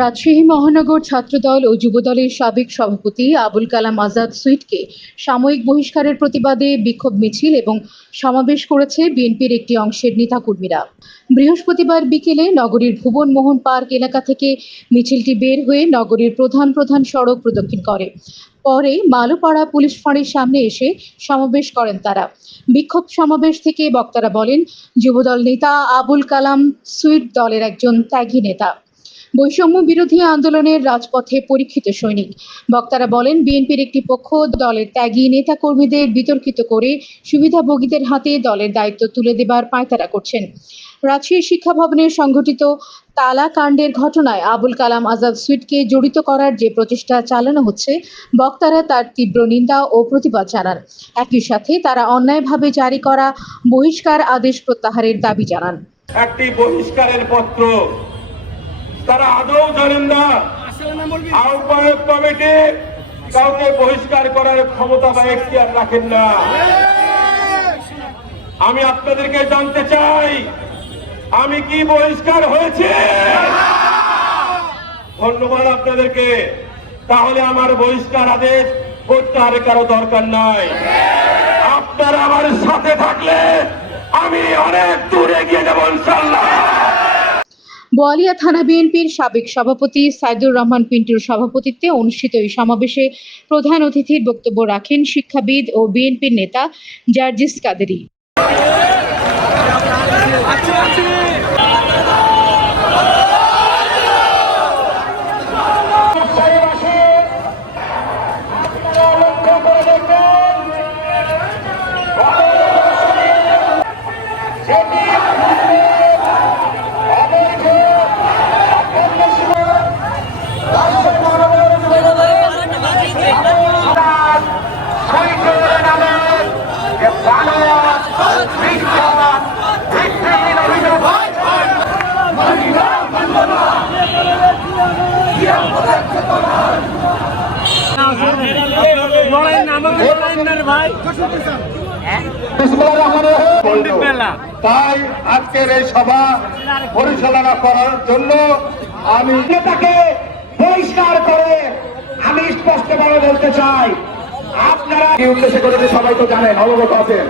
রাজশাহী মহানগর ছাত্রদল ও যুবদলের সাবেক সভাপতি আবুল কালাম আজাদ সুইটকে সাময়িক বহিষ্কারের প্রতিবাদে বিক্ষোভ মিছিল এবং সমাবেশ করেছে বিএনপির একটি অংশের নেতাকর্মীরা। বৃহস্পতিবার বিকেলে নগরীর ভুবন মোহন পার্ক এলাকা থেকে মিছিলটি বের হয়ে নগরীর প্রধান সড়ক প্রদক্ষিণ করে। পরে মালুপাড়া পুলিশ ফাঁড়ির সামনে এসে সমাবেশ করেন তারা। বিক্ষোভ সমাবেশ থেকে বক্তারা বলেন, যুবদল নেতা আবুল কালাম সুইট দলের একজন ত্যাগী নেতা, বৈষম্য বিরোধী আন্দোলনের রাজপথে পরীক্ষিত সৈনিক। বক্তারা বলেন, বিএনপির একটি পক্ষ দলের ত্যাগী নেতাকর্মীদের বিতর্কিত করে সুবিধাভোগীদের হাতে দলের দায়িত্ব তুলে দেবার পায়তারা করছেন। রাজশাহী শিক্ষা ভবনে সংঘটিত তালা কাণ্ডের ঘটনায় আবুল কালাম আজাদ সুইটকে জড়িত করার যে প্রচেষ্টা চালানো হচ্ছে, বক্তারা তার তীব্র নিন্দা ও প্রতিবাদ জানান। একই সাথে তারা অন্যায়ভাবে জারি করা বহিষ্কার আদেশ প্রত্যাহারের দাবি জানান। একটি বহিষ্কারের পত্র তারা আদৌ জানেন না। আহ্বায়ক কমিটি কাউকে বহিষ্কার করার ক্ষমতা বা এখতিয়ার রাখেন না। আমি আপনাদেরকে জানতে চাই, আমি কি বহিষ্কার হয়েছে? ধন্যবাদ আপনাদেরকে। তাহলে আমার বহিষ্কার আদেশ প্রত্যাহারের কারো দরকার নাই। আপনারা আমার সাথে থাকলে আমি অনেক দূরে গিয়ে যাবো ইনশাআল্লাহ। বোয়ালিয়া থানা বিএনপির সাবেক সভাপতি সাইদুর রহমান পিন্টুর সভাপতিত্বে অনুষ্ঠিত এই সমাবেশে প্রধান অতিথির বক্তব্য রাখেন শিক্ষাবিদ ও বিএনপির নেতা জার্জিস কাদেরী। তাই আজকের এই সভা পরিচালনা করার জন্য আমি নেতাকে বহিষ্কার করে আমি স্পষ্টভাবে বলতে চাই, আপনারা কি উদ্দেশ্য করেছে সবাই তো জানেন, অবগত আছেন।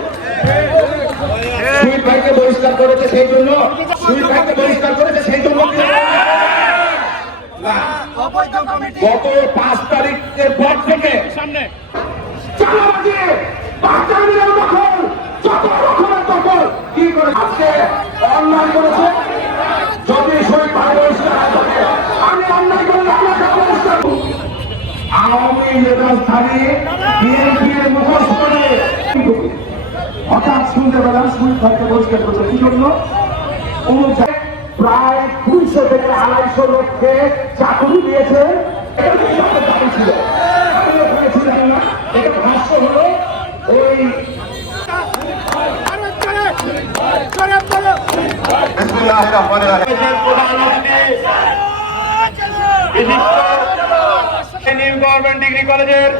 সুইট ভাইকে বহিষ্কার করেছে সেই জন্য, গত 5 তারিখের পর থেকে কি করে আজকে অন্যায় করেছে। যদি শহীদ ভাই বহিষ্কার আমি অন্যায় করে আওয়ামী নেতাস্থানে বিএনপির মুখোশ করে হঠাৎ শুনতে পেলাম শহীদ ভাইকে বহিষ্কার করেছে। কি জন্য? প্রায় 200 থেকে 250 লোককে চাকরি দিয়েছে। ছিল এটা ভাষ্য হলো ওই গভর্নমেন্ট ডিগ্রি কলেজের